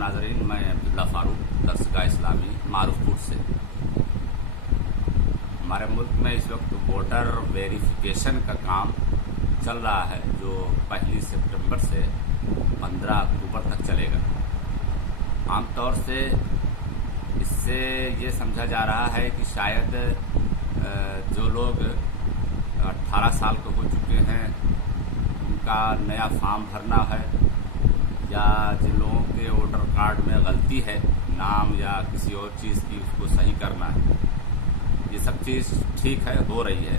नाज़रीन, मैं अब्दुल्ला फ़ारूक, दरसगाह इस्लामी मारूफपुर से। हमारे मुल्क में इस वक्त वोटर वेरिफिकेशन का काम चल रहा है, जो 1 सितंबर से 15 अक्टूबर तक चलेगा। आमतौर से इससे ये समझा जा रहा है कि शायद जो लोग 18 साल के हो चुके हैं उनका नया फॉर्म भरना है, या जिन लोगों के वोटर कार्ड में गलती है, नाम या किसी और चीज़ की, उसको सही करना है। ये सब चीज़ ठीक है, हो रही है,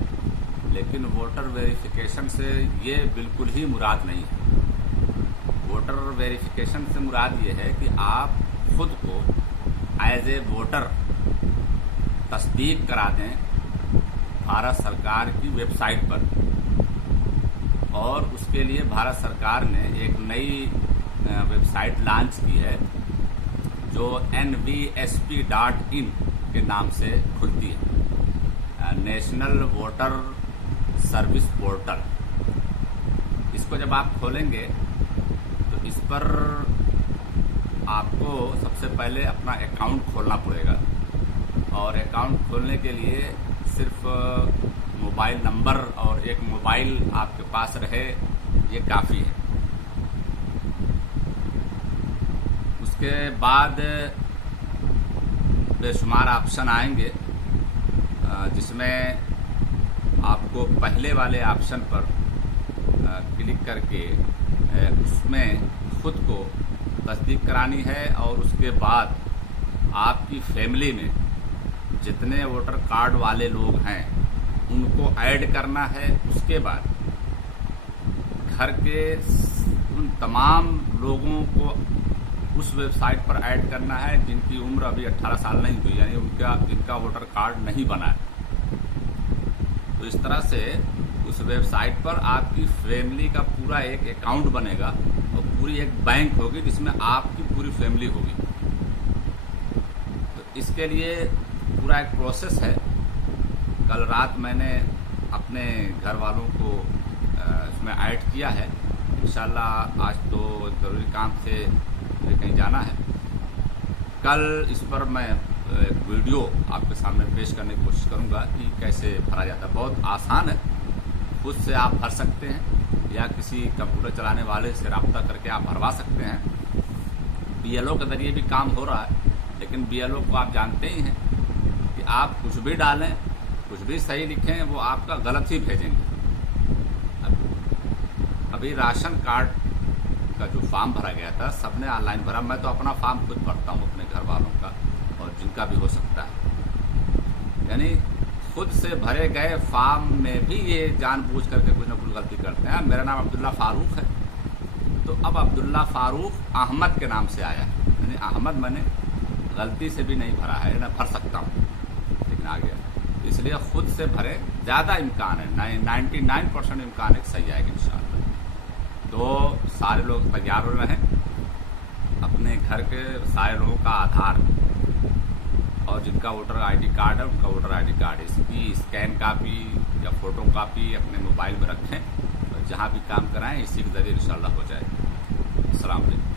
लेकिन वोटर वेरिफिकेशन से ये बिल्कुल ही मुराद नहीं है। वोटर वेरिफिकेशन से मुराद ये है कि आप खुद को एज ए वोटर तस्दीक करा दें भारत सरकार की वेबसाइट पर, और उसके लिए भारत सरकार ने एक नई वेबसाइट लॉन्च की है जो nvsp.in के नाम से खुलती है, नेशनल वोटर सर्विस पोर्टल। इसको जब आप खोलेंगे तो इस पर आपको सबसे पहले अपना अकाउंट खोलना पड़ेगा, और अकाउंट खोलने के लिए सिर्फ मोबाइल नंबर और एक मोबाइल आपके पास रहे, ये काफ़ी है। उसके बाद बेशुमार ऑप्शन आएंगे, जिसमें आपको पहले वाले ऑप्शन पर क्लिक करके उसमें खुद को तस्दीक करानी है, और उसके बाद आपकी फैमिली में जितने वोटर कार्ड वाले लोग हैं उनको ऐड करना है। उसके बाद घर के उन तमाम लोगों को उस वेबसाइट पर ऐड करना है जिनकी उम्र अभी 18 साल नहीं हुई, यानी जिनका वोटर कार्ड नहीं बना है। तो इस तरह से उस वेबसाइट पर आपकी फैमिली का पूरा एक अकाउंट बनेगा, और पूरी एक बैंक होगी जिसमें आपकी पूरी फैमिली होगी। तो इसके लिए पूरा एक प्रोसेस है। कल रात मैंने अपने घर वालों को इसमें ऐड किया है। इंशाल्लाह आज तो ज़रूरी काम से मुझे कहीं जाना है। कल इस पर मैं एक वीडियो आपके सामने पेश करने की कोशिश करूंगा कि कैसे भरा जाता है। बहुत आसान है, खुद से आप भर सकते हैं या किसी कंप्यूटर चलाने वाले से रब्ता करके आप भरवा सकते हैं। BLO के जरिए भी काम हो रहा है, लेकिन BLO को आप जानते ही हैं कि आप कुछ भी डालें, कुछ भी सही लिखें, वो आपका गलत ही भेजेंगे। अभी राशन कार्ड का जो फॉर्म भरा गया था, सबने ऑनलाइन भरा। मैं तो अपना फॉर्म खुद भरता हूँ, अपने घर वालों का और जिनका भी हो सकता है। यानी खुद से भरे गए फॉर्म में भी ये जानबूझ करके कुछ न कुछ गलती करते हैं। मेरा नाम अब्दुल्ला फ़ारूक है, तो अब अब्दुल्ला फ़ारूक अहमद के नाम से आया है। यानी अहमद मैंने गलती से भी नहीं भरा है, मैं भर सकता हूँ, लेकिन आ गया। इसलिए खुद से भरे, ज़्यादा इम्कान है, 99% इम्कान है सही आएगा इंशाअल्लाह। तो सारे लोग तैयार हो रहे हैं, अपने घर के सारे लोगों का आधार और जिनका वोटर ID कार्ड है उनका वोटर ID कार्ड, इसकी स्कैन कापी या फोटो कापी अपने मोबाइल में रखें, और जहाँ भी काम कराएं इसी के जरिए इंशाअल्लाह हो जाए। अस्सलाम वालेकुम।